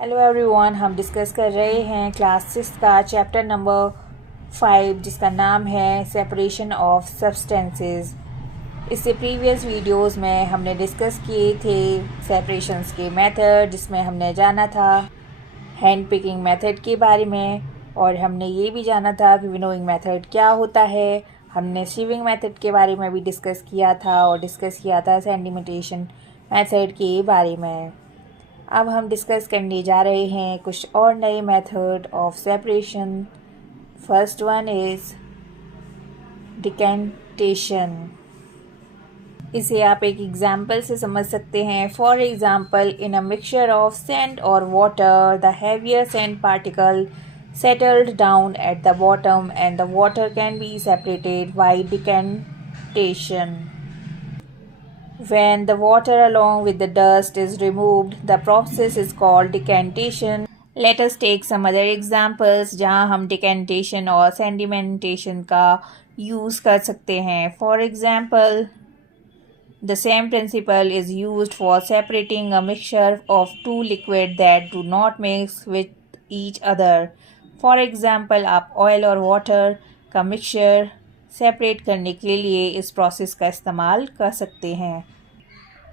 Hello everyone, हम discuss कर रहे हैं क्लास 6 का चैप्टर नंबर 5 जिसका नाम है सेपरेशन ऑफ सब्सटेंसेस। इससे प्रीवियस वीडियोस में हमने डिस्कस किए थे सेपरेशंस के मेथड, जिसमें हमने जाना था हैंड पिकिंग मेथड के बारे में और हमने ये भी जाना था कि विनोइंग मेथड क्या होता है। हमने सीविंग मेथड के बारे में भी डिस्कस किया था और डिस्कस किया था सेडिमेंटेशन मेथड के बारे में। अब हम डिस्कस करने जा रहे हैं कुछ और नए method of separation. First one is decantation. इसे आप एक एग्जाम्पल से समझ सकते हैं। For example, in a mixture of sand और water the heavier sand particle settled down at the bottom and the water can be separated by decantation. When the water along with the dust is removed, the process is called decantation. Let us take some other examples जहाँ हम decantation और sedimentation का use कर सकते हैं. For example, the same principle is used for separating a mixture of two liquids that do not mix with each other. For example, आप oil और water का mixture separate करने के लिए इस process का इस्तेमाल कर सकते हैं.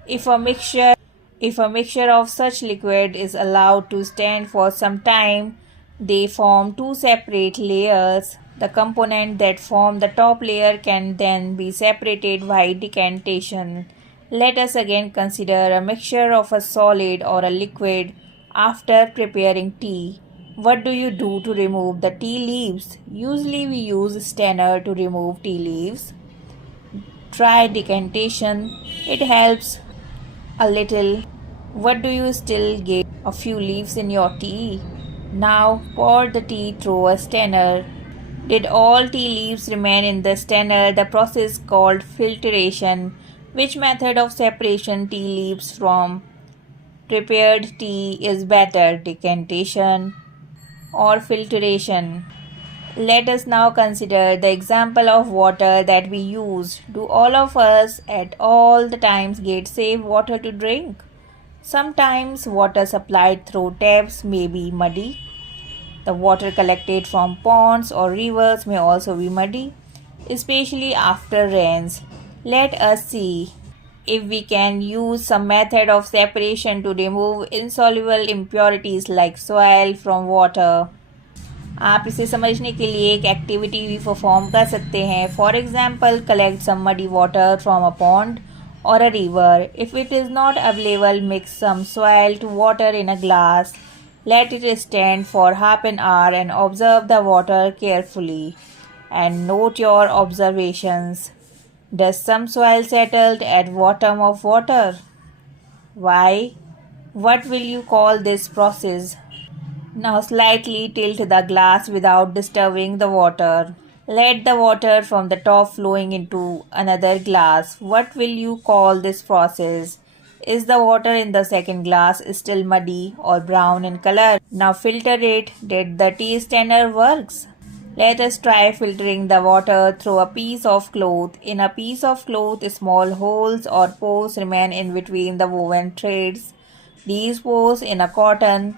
If a mixture of such liquid is allowed to stand for some time, they form two separate layers. The component that form the top layer can then be separated by decantation. Let us again consider a mixture of a solid or a liquid after preparing tea. What do you do to remove the tea leaves? Usually we use strainer to remove tea leaves. Try decantation. It helps a little. What do you still get? A few leaves in your tea? Now pour the tea through a strainer. Did all tea leaves remain in the strainer? The process called filtration. Which method of separation tea leaves from prepared tea is better, decantation or filtration? Let us now consider the example of water that we use. Do all of us at all the times get safe water to drink? Sometimes water supplied through taps may be muddy. The water collected from ponds or rivers may also be muddy, especially after rains. Let us see if we can use some method of separation to remove insoluble impurities like soil from water. आप इसे समझने के लिए एक activity भी perform कर सकते हैं. For example, collect some muddy water from a pond or a river. If it is not available, mix some soil to water in a glass. Let it stand for half an hour and observe the water carefully. And note your observations. Does some soil settle at bottom of water? Why? What will you call this process? Now slightly tilt the glass without disturbing the water. Let the water from the top flowing into another glass. What will you call this process? Is the water in the second glass still muddy or brown in color? Now filter it. Did the tea strainer works? Let us try filtering the water through a piece of cloth. In a piece of cloth, small holes or pores remain in between the woven threads. These pores in a cotton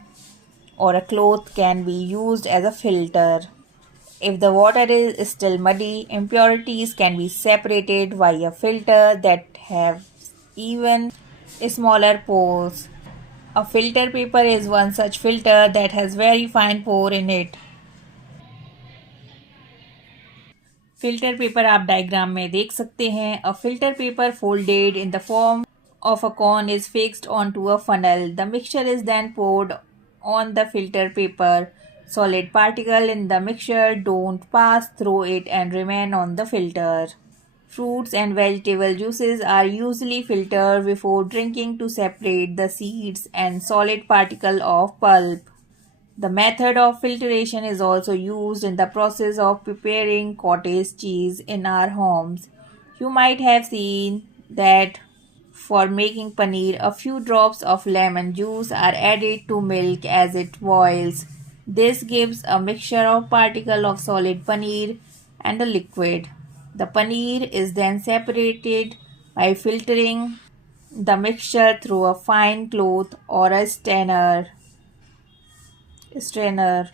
or a cloth can be used as a filter. If the water is still muddy, impurities can be separated by a filter that have even smaller pores. A filter paper is one such filter that has very fine pore in it. Filter paper आप diagram में देख सकते हैं. A filter paper folded in the form of a cone is fixed onto a funnel. The mixture is then poured on the filter paper. Solid particle in the mixture don't pass through it and remain on the filter. Fruits and vegetable juices are usually filtered before drinking to separate the seeds and solid particle of pulp. The method of filtration is also used in the process of preparing cottage cheese in our homes. You might have seen that for making paneer, a few drops of lemon juice are added to milk as it boils. This gives a mixture of particle of solid paneer and a liquid. The paneer is then separated by filtering the mixture through a fine cloth or a strainer. strainer,